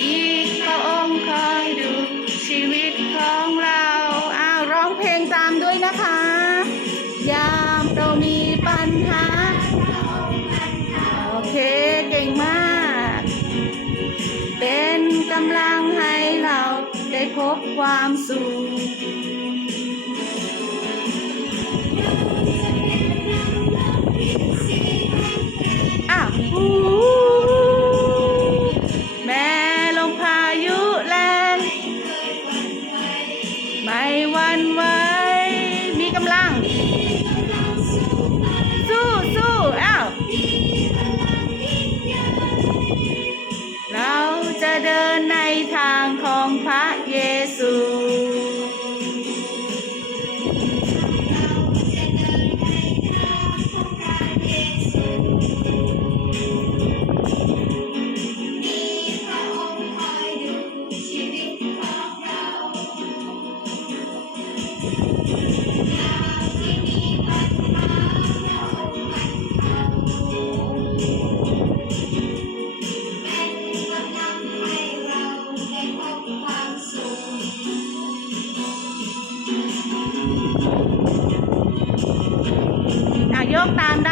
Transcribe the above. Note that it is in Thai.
อีกพระองค์คอยดูชีวิตของเราอ้าวร้องเพลงตามด้วยนะคะ ยามเรามีปัญหา โอเคเก่งมาก เป็นกำลังให้เราได้พบความสุข สู้สู้อ้าวเราจะเดินในทางของพระเยซูอะ ยกตามได้